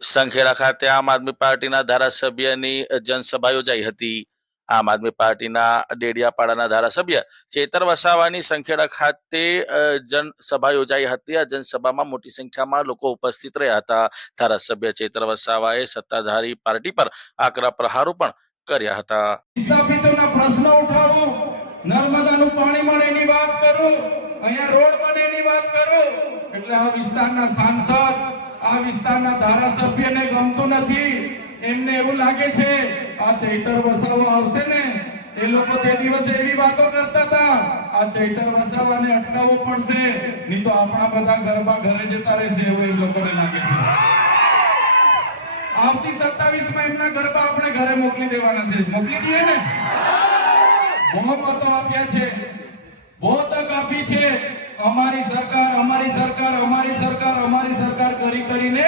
સંખેડા ખાતે આમ આદમી પાર્ટીના ધારાસભ્યની જનસભા યોજાઈ હતી. આમ આદમી પાર્ટીના ડેડિયાપાડાના ધારાસભ્ય ચેતર વસાવાની સંખેડા ખાતે જનસભા યોજાઈ હતી. આ જનસભામાં મોટી સંખ્યામાં લોકો ઉપસ્થિત રહ્યા હતા. ધારાસભ્ય ચેતર વસાવાએ સત્તાધારી પાર્ટી પર આકરા પ્રહારો પણ કર્યા હતા. પ્રશ્ન ઉઠાવું, નર્મદાનું પાણી મળે વાત કરું, અહીંયા રોડ બને વાત કરું, એટલે આ વિસ્તારના સાંસદ આ વિસ્તારના ધારાસભ્યને ગમતું નથી. એમને એવું લાગે છે, આ ચૈતર વસાવા આવશે ને? એ લોકો તે દિવસે એવી વાતો કરતા હતા, આ ચૈતર વસાવાને અટકાવવો પડશે, નહીં તો આપણા બધા ગરબા ઘરે જતા રહેશે, એવું એ લોકોને લાગે છે. આવતી સત્તાવીસમાં એમના ગરબા આપણે ઘરે મોકલી દેવાના છે. મોકલી દઈએ ને? બહુ મતો આપ્યા છે. બહુ તક આપી છે. અમારી સરકાર અમારી સરકાર અમારી સરકાર અમારી સરકાર કરી કરીને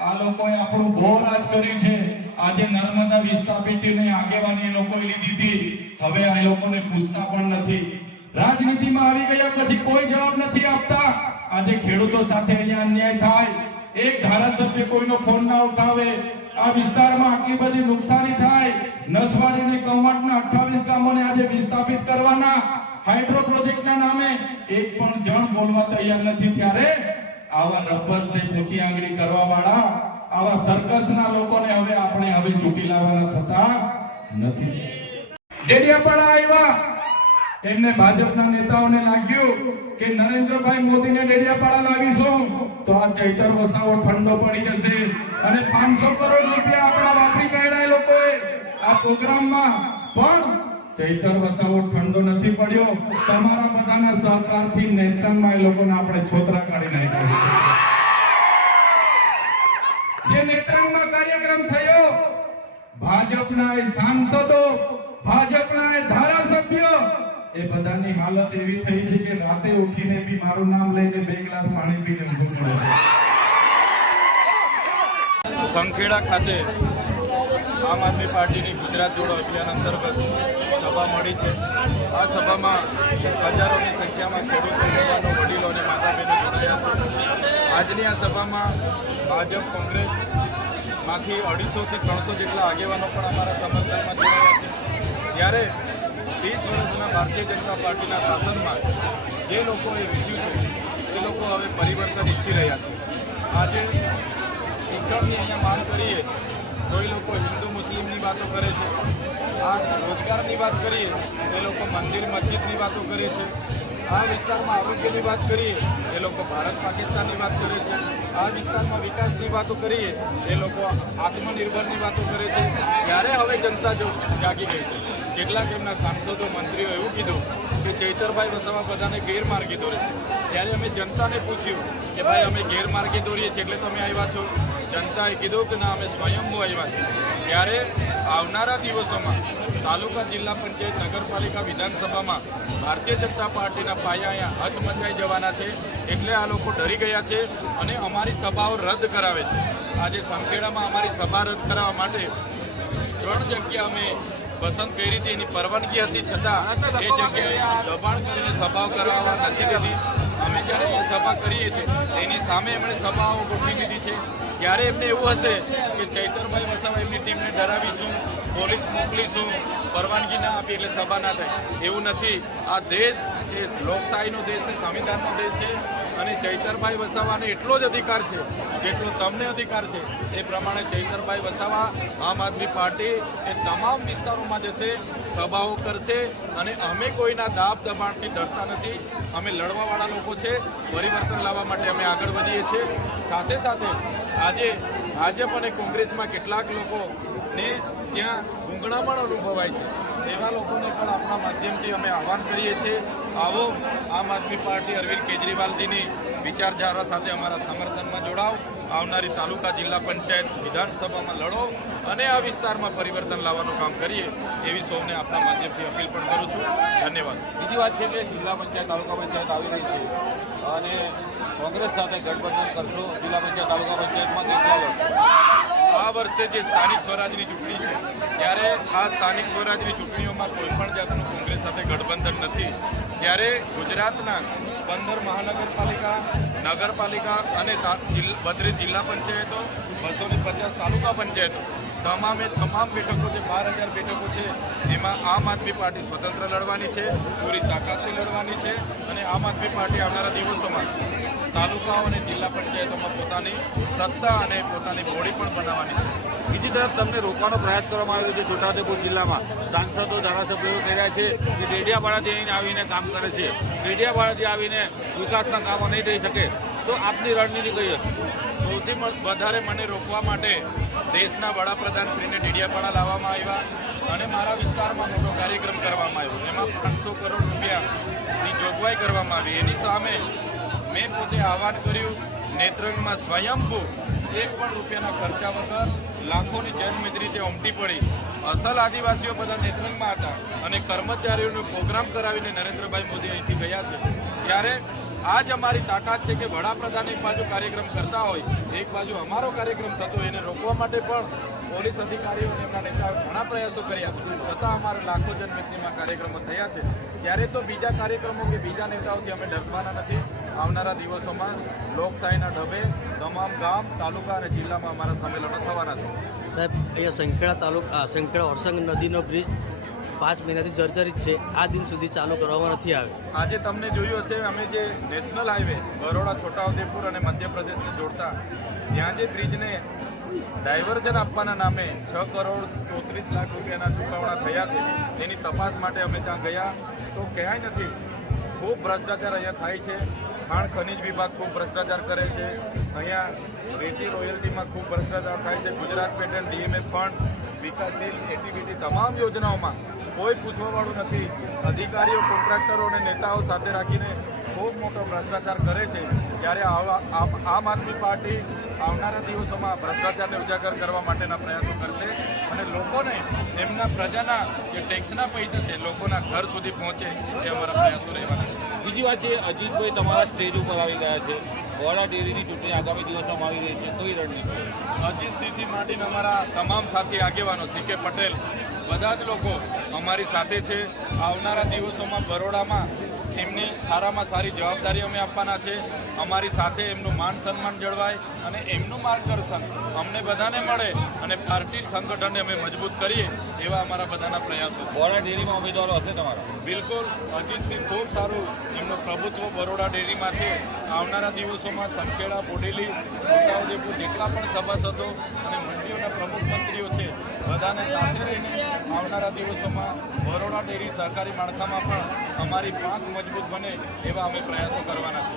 આ લોકોએ આપણું બહુ રાજ કર્યું છે. આજે નર્મદા વિસ્થાપિતની આગેવાની લોકોએ લીધી હતી. હવે આ લોકોને પૂછતા પણ નથી. રાજનીતિમાં આવી ગયા પછી કોઈ જવાબ નથી આપતા. આજે ખેડૂતો સાથે અહીંયા અન્યાય થાય. એક ધારાસભ્ય કોઈનો ફોન ના ઉઠાવે. આ વિસ્તારમાં આટલી બધી નુકસાની થાય. નસવાડી ને કમાટના અઠાવીસ ગામોને આજે વિસ્થાપિત કરવાના. હાઇડ્રો પ્રોજેક્ટના નામે એક પણ જણ બોલવા તૈયાર નથી ત્યારે આવા રબ્બર ને ઊંચી આંગળી કરવા વાળા આવા સર્કસના લોકોને હવે આપણે હવે ચૂંટી લાવવાના થતા નથી. ડેડિયાપાડા આવ્યા. એમને ભાજપના નેતાઓને લાગ્યું કે નરેન્દ્રભાઈ મોદીને ડેડિયાપાડા લાવીશું. તો આ ચૈતર વસાવો ઠંડો પડી જશે. અને 500 કરોડ રૂપિયા આપણા વાપરી કાઢ્યા લોકોએ આ પ્રોગ્રામમાં. પણ ચૈતર વસાવો ઠંડો નથી પડ્યો. તમારા બધાના સહકારથી નેત્રંગમાં એ લોકોને આપણે છોતરા કાઢી નાખ્યા જે નેત્રંગમાં કાર્યક્રમ થયો, ભાજપના એ સાંસદો, ભાજપના એ ધારાસભ્યો, એ બધાની હાલત એવી થઈ છે કે રાતે ઉઠીને બી મારું નામ લઈને બે ગ્લાસ પાણી પીને ઊંઘવું પડે છે. સંખેડા ખાતે આમ આદમી પાર્ટીની ગુજરાત જોડો અભિયાન અંતર્ગત સભા મળી છે. આ સભામાં હજારોની સંખ્યામાં ખેડૂતો વડીલો અને માતા બહેનો જોડાયા છે. આજની આ સભામાં ભાજપ કોંગ્રેસમાંથી અઢીસોથી ત્રણસો જેટલા આગેવાનો પણ અમારા સમર્થનમાં જોડાયા છે. ત્યારે ત્રીસ વર્ષના ભારતીય જનતા પાર્ટીના શાસનમાં જે લોકોએ વીજ્યું છે તે લોકો હવે પરિવર્તન ઈચ્છી રહ્યા છે. આજે શિક્ષણની અહીંયા માંગ કરીએ એ લોકો હિન્દુ, મુસ્લિમની વાતો કરે છે. આ રોજગારની વાત કરીએ, એ લોકો મંદિર, મસ્જિદની વાતો કરે છે. આ વિસ્તારમાં આરોગ્યની વાત કરીએ એ લોકો ભારત પાકિસ્તાનની વાત કરે છે. આ વિસ્તારમાં વિકાસની વાતો કરીએ એ લોકો આત્મનિર્ભરની વાતો કરે છે. ત્યારે હવે જનતા જાગી ગઈ છે. કેટલાક એમના સાંસદો, મંત્રીઓ એવું કીધું કે ચૈતરભાઈ વસાવા બધાને ગેરમાર્ગે દોરે છે. ત્યારે અમે જનતાને પૂછ્યું કે ભાઈ, અમે ગેરમાર્ગે દોરીએ છીએ એટલે તમે આવ્યા છો? જનતાએ કીધું કે ના, અમે સ્વયંભૂ આવ્યા છીએ. ત્યારે આવનારા દિવસોમાં તાલુકા જિલ્લા પંચાયત નગરપાલિકા વિધાનસભામાં ભારતીય જનતા પાર્ટીના પાયા અહીંયા હચમચાઈ જવાના છે. એટલે આ લોકો ડરી ગયા છે અને અમારી સભાઓ રદ કરાવે છે. આજે સંખેડામાં અમારી સભા રદ કરાવવા માટે ત્રણ જગ્યા અમે પસંદ કરી હતી. એની પરવાનગી હતી. છતાં એ જગ્યાએ દબાણ કરીને સભાઓ કરાવવા નથી દીધી. અમે જ્યારે એ સભા કરીએ છીએ એની સામે એમણે સભાઓ ગોઠવી દીધી છે. ત્યારે એમને એવું હશે કે ચૈતરભાઈ વસાવા એમની ટીમને ડરાવીશું, પોલીસ મોકલીશું, પરવાનગી ના આપી એટલે સભા ના થાય. એવું નથી. આ દેશ એ લોકશાહીનો દેશ છે, સંવિધાનનો દેશ છે. અને ચૈતરભાઈ વસાવાને એટલો જ અધિકાર છે, જેટલો તમને અધિકાર છે, એ પ્રમાણે ચૈતરભાઈ વસાવા આમ આદમી પાર્ટી એ તમામ વિસ્તારોમાં જશે, સભાઓ કરશે અને અમે કોઈના દાબ દબાણથી ડરતા નથી. અમે લડવાવાળા લોકો છે, પરિવર્તન લાવવા માટે અમે આગળ વધીએ છીએ. સાથે સાથે આજે ભાજપ અને કોંગ્રેસમાં કેટલાક લોકોને ત્યાં ગૂંગણામણ અનુભવાય છે. એવા લોકોને પણ આપણા માધ્યમથી અમે આહવાન કરીએ છીએ. આવો, આમ આદમી પાર્ટી અરવિંદ કેજરીવાલજીની વિચારધારા સાથે અમારા સમર્થનમાં જોડાઓ આવનારી તાલુકા જિલ્લા પંચાયત વિધાનસભામાં લડો અને આ વિસ્તારમાં પરિવર્તન લાવવાનું કામ કરીએ એવી સૌને આપણા માધ્યમથી અપીલ પણ કરું છું. ધન્યવાદ. બીજી વાત છે કે જિલ્લા પંચાયત, તાલુકા પંચાયત આવી રહી છે અને કોંગ્રેસ સાથે ગઠબંધન કરશો, જિલ્લા પંચાયત, તાલુકા પંચાયતમાં કેટલા આ વર્ષે જે સ્થાનિક સ્વરાજની ચૂંટણી છે, ત્યારે આ સ્થાનિક સ્વરાજની ચૂંટણીઓમાં કોઈપણ જાતનું કોંગ્રેસ સાથે ગઠબંધન નથી. ત્યારે ગુજરાતના પંદર મહાનગરપાલિકા, નગરપાલિકા અને બત્રીસ જિલ્લા પંચાયતો બસો ને તાલુકા પંચાયતો તમામે તમામ બેઠકો જે બાર હજાર બેઠકો છે, એમાં આમ આદમી પાર્ટી સ્વતંત્ર લડવાની છે, પૂરી તાકાતથી લડવાની છે અને આમ આદમી પાર્ટી આવનારા દિવસોમાં તાલુકાઓ અને જિલ્લા પંચાયતોમાં પોતાની સત્તા અને પોતાની બોડી પણ બનાવવાની છે. બીજી તરફ તમને રોકવાનો પ્રયાસ કરવામાં આવ્યો છે છોટાઉદેપુર જિલ્લામાં સાંસદો ધારાસભ્યો કર્યા છે કે અહીં આવીને કામ કરે છે. ડેડિયાપાડાથી આવીને વિકાસના કામો નહીં થઈ શકે. તો આપની રણનીતિ કઈ હતી? સૌથી વધારે મને રોકવા માટે દેશના વડાપ્રધાન શ્રીને ડીડિયાપાડા લાવવામાં આવ્યા અને મારા વિસ્તારમાં મોટો કાર્યક્રમ કરવામાં આવ્યો. એમાં પાંચસો કરોડ રૂપિયાની જોગવાઈ કરવામાં આવી. એની સામે મેં પોતે આહવાન કર્યું, નેત્રંગમાં સ્વયંભૂ એક પણ રૂપિયાના ખર્ચા વગર લાખોની જનમેદની રીતે ઉમટી પડી. અસલ આદિવાસીઓ બધા નેત્રંગમાં હતા અને કર્મચારીઓનો પ્રોગ્રામ કરાવીને નરેન્દ્રભાઈ મોદી અહીંથી ગયા છે. ત્યારે આ જ અમારી તાકાત છે કે વડાપ્રધાન એક બાજુ કાર્યક્રમ કરતા હોય, એક બાજુ અમારો કાર્યક્રમ થતો એને રોકવા માટે પણ પોલીસ અધિકારીઓ અને એમના નેતાઓએ ઘણા પ્રયાસો કર્યા. છતાં અમારા લાખો જનમેદનીમાં કાર્યક્રમો થયા છે. ત્યારે તો બીજા કાર્યક્રમો કે બીજા નેતાઓથી અમે ડરવાના નથી. આવનારા દિવસોમાં લોકશાહીના ઢબે તમામ ગામ, તાલુકા અને જિલ્લામાં અમારા સંમેલનો થવાના છે. સાહેબ, અહીંયા સંખેડા તાલુકા સંખેડા ઓરસંગ નદીનો બ્રિજ પાંચ મહિનાથી જર્જરિત છે. આ દિન સુધી ચાલુ કરવામાં નથી આવ્યો આજે તમને જોયું હશે, અમે જે નેશનલ હાઈવે, બરોડા, છોટાઉદેપુર અને મધ્યપ્રદેશને જોડતા, ત્યાં જે બ્રિજને ડાયવર્ઝન આપવાના નામે છ કરોડ ચોત્રીસ લાખ રૂપિયાના ચૂકવણા થયા છે, એની તપાસ માટે અમે ત્યાં ગયા. તો ક્યાંય નથી. ખૂબ ભ્રષ્ટાચાર અહીંયા થાય છે. ખાણ ખનિજ વિભાગ ખૂબ ભ્રષ્ટાચાર કરે છે. અહીંયા રેતી રોયલ્ટીમાં ખૂબ ભ્રષ્ટાચાર થાય છે. ગુજરાત પેટર્ન ડીએમએફ ફંડ, વિકાસશીલ એટીવીટી તમામ યોજનાઓમાં કોઈ પૂછવાવાળું નથી. અધિકારીઓ, કોન્ટ્રાક્ટરો અને નેતાઓ સાથે રાખીને ખૂબ મોટો ભ્રષ્ટાચાર કરે છે. ત્યારે આમ આદમી પાર્ટી આવનારા દિવસોમાં ભ્રષ્ટાચારને ઉજાગર કરવા માટેના પ્રયાસો કરશે અને લોકોને એમના પ્રજાના જે ટેક્સના પૈસા છે, લોકોના ઘર સુધી પહોંચે એ અમારા પ્રયાસો રહેવાના છે. બીજી વાત છે, અજીતભાઈ તમારા સ્ટેજ ઉપર આવી ગયા છે. વોડા ડેરીની ચૂંટણી આગામી દિવસોમાં આવી રહી છે. કોઈ રણનીતિ અજીતસિંહથી માંડીને અમારા તમામ સાથી આગેવાનો સી કે પટેલ, બધા જ લોકો અમારી સાથે છે. આવનારા દિવસોમાં બરોડામાં એમની સારામાં સારી જવાબદારી અમે આપવાના છે. અમારી સાથે એમનું માન સન્માન જળવાય અને એમનું માર્ગદર્શન અમને બધાને મળે અને પાર્ટી સંગઠનને અમે મજબૂત કરીએ એવા અમારા બધાના પ્રયાસો છે. વોડા ડેરીમાં ઉમેદવારો હશે તમારા? બિલકુલ. અજીતસિંહ ખૂબ સારું એમનું પ્રભુત્વ બરોડા ડેરીમાં છે. આવનારા દિવસોમાં સંખેડા બોડેલી છોટાઉદેપુર જેટલા પણ સભાસદો અને મંડળીઓના પ્રમુખ મંત્રીઓ છે બધાને સાથે રહીને આવનારા દિવસોમાં બરોડા ડેરી સહકારી માળખામાં પણ અમારી પાંખ મજબૂત બને એવા અમે પ્રયાસો કરવાના છે